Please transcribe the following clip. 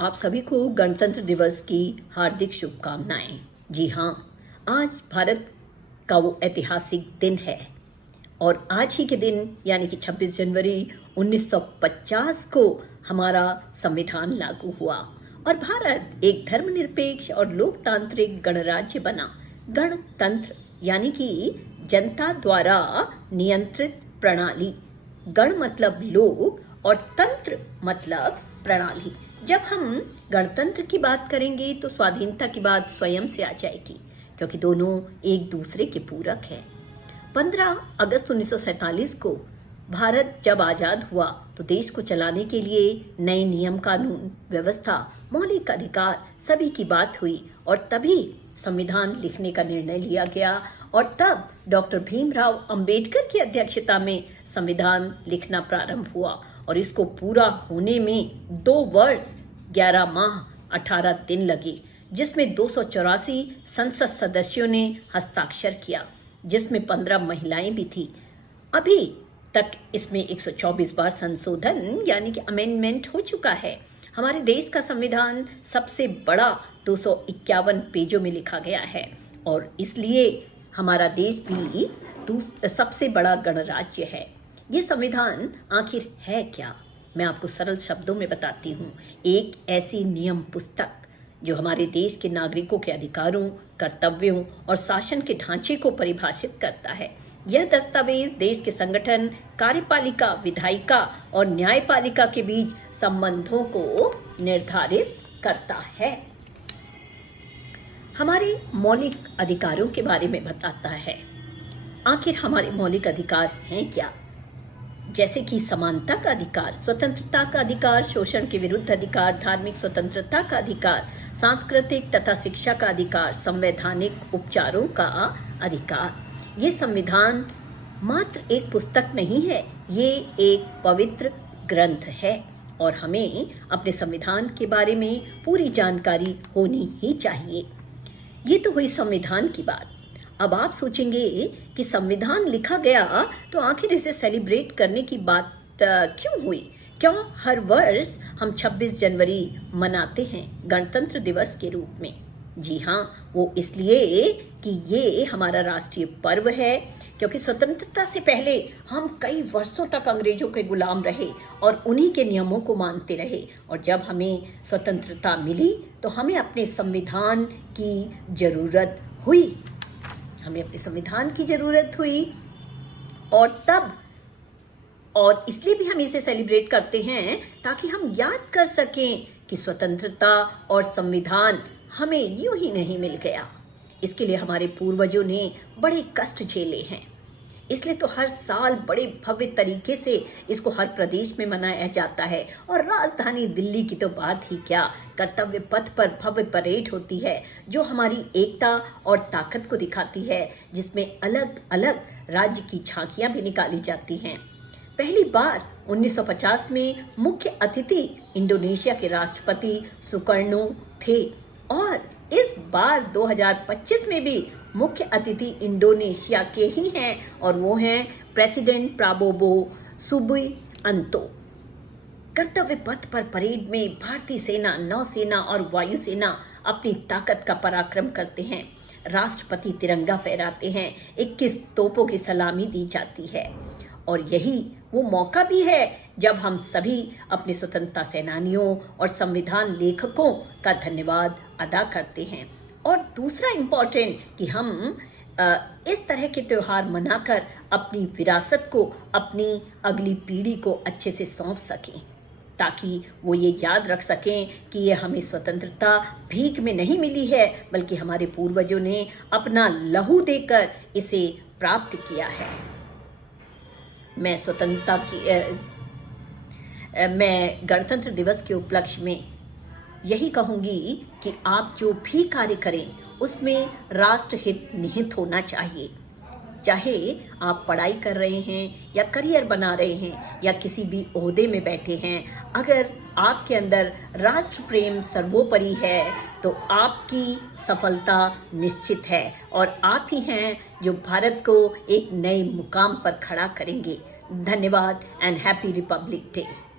आप सभी को गणतंत्र दिवस की हार्दिक शुभकामनाएं। जी हाँ, आज भारत का वो ऐतिहासिक दिन है और आज ही के दिन यानी कि 26 जनवरी 1950 को हमारा संविधान लागू हुआ और भारत एक धर्मनिरपेक्ष और लोकतांत्रिक गणराज्य बना। गणतंत्र यानी कि जनता द्वारा नियंत्रित प्रणाली। गण मतलब लोग और तंत्र मतलब प्रणाली। जब हम गणतंत्र की बात करेंगे तो स्वाधीनता की बात स्वयं से आ जाएगी, क्योंकि दोनों एक दूसरे के पूरक हैं। 15 अगस्त 1947 को भारत जब आज़ाद हुआ तो देश को चलाने के लिए नए नियम कानून व्यवस्था मौलिक अधिकार सभी की बात हुई और तभी संविधान लिखने का निर्णय लिया गया और तब डॉक्टर भीमराव अंबेडकर की अध्यक्षता में संविधान लिखना प्रारंभ हुआ और इसको पूरा होने में 2 वर्ष 11 माह 18 दिन लगे, जिसमें 284 संसद सदस्यों ने हस्ताक्षर किया, जिसमें 15 महिलाएं भी थी। अभी तक इसमें 124 बार संशोधन यानी कि अमेंडमेंट हो चुका है। हमारे देश का संविधान सबसे बड़ा 251 पेजों में लिखा गया है और इसलिए हमारा देश भी सबसे बड़ा गणराज्य है। ये संविधान आखिर है क्या, मैं आपको सरल शब्दों में बताती हूँ। एक ऐसी नियम पुस्तक जो हमारे देश के नागरिकों के अधिकारों, कर्तव्यों और शासन के ढांचे को परिभाषित करता है। यह दस्तावेज देश के संगठन, कार्यपालिका, विधायिका और न्यायपालिका के बीच संबंधों को निर्धारित करता है। हमारे मौलिक अधिकारों के बारे में बताता है। आखिर हमारे मौलिक अधिकार हैं क्या? जैसे कि समानता का अधिकार, स्वतंत्रता का अधिकार, शोषण के विरुद्ध अधिकार, धार्मिक स्वतंत्रता का अधिकार, सांस्कृतिक तथा शिक्षा का अधिकार, संवैधानिक उपचारों का अधिकार। ये संविधान मात्र एक पुस्तक नहीं है, ये एक पवित्र ग्रंथ है और हमें अपने संविधान के बारे में पूरी जानकारी होनी ही चाहिए। ये तो हुई संविधान की बात। अब आप सोचेंगे कि संविधान लिखा गया तो आखिर इसे सेलिब्रेट करने की बात क्यों हुई? क्यों हर वर्ष हम 26 जनवरी मनाते हैं गणतंत्र दिवस के रूप में? जी हाँ, वो इसलिए कि ये हमारा राष्ट्रीय पर्व है, क्योंकि स्वतंत्रता से पहले हम कई वर्षों तक अंग्रेजों के गुलाम रहे और उन्हीं के नियमों को मानते रहे और जब हमें स्वतंत्रता मिली तो हमें अपने संविधान की ज़रूरत हुई। हमें अपने संविधान की ज़रूरत हुई और इसलिए भी हम इसे सेलिब्रेट करते हैं ताकि हम याद कर सकें कि स्वतंत्रता और संविधान हमें यूं ही नहीं मिल गया। इसके लिए हमारे पूर्वजों ने बड़े कष्ट झेले हैं। इसलिए तो हर साल बड़े भव्य तरीके से इसको हर प्रदेश में मनाया जाता है और राजधानी दिल्ली की तो बात ही क्या, कर्तव्य पथ पर भव्य परेड होती है जो हमारी एकता और ताकत को दिखाती है, जिसमें अलग अलग राज्य की झांकियां भी निकाली जाती हैं। पहली बार 1950 में मुख्य अतिथि इंडोनेशिया के राष्ट्रपति सुकर्णो थे और इस बार 2025 में भी मुख्य अतिथि इंडोनेशिया के ही हैं और वो हैं प्रेसिडेंट प्राबोवो सुबियांतो। कर्तव्य पथ पर परेड में भारतीय सेना, नौसेना और वायुसेना अपनी ताकत का पराक्रम करते हैं। राष्ट्रपति तिरंगा फहराते हैं, 21 तोपों की सलामी दी जाती है और यही वो मौका भी है जब हम सभी अपने स्वतंत्रता सेनानियों और संविधान लेखकों का धन्यवाद अदा करते हैं। और दूसरा इम्पोर्टेंट कि हम इस तरह के त्यौहार मनाकर अपनी विरासत को अपनी अगली पीढ़ी को अच्छे से सौंप सकें, ताकि वो ये याद रख सकें कि ये हमें स्वतंत्रता भीख में नहीं मिली है, बल्कि हमारे पूर्वजों ने अपना लहू देकर इसे प्राप्त किया है। मैं गणतंत्र दिवस के उपलक्ष्य में यही कहूँगी कि आप जो भी कार्य करें उसमें राष्ट्रहित निहित होना चाहिए। चाहे आप पढ़ाई कर रहे हैं या करियर बना रहे हैं या किसी भी ओहदे में बैठे हैं, अगर आपके अंदर राष्ट्र प्रेम सर्वोपरि है तो आपकी सफलता निश्चित है और आप ही हैं जो भारत को एक नए मुकाम पर खड़ा करेंगे। धन्यवाद एंड हैप्पी रिपब्लिक डे।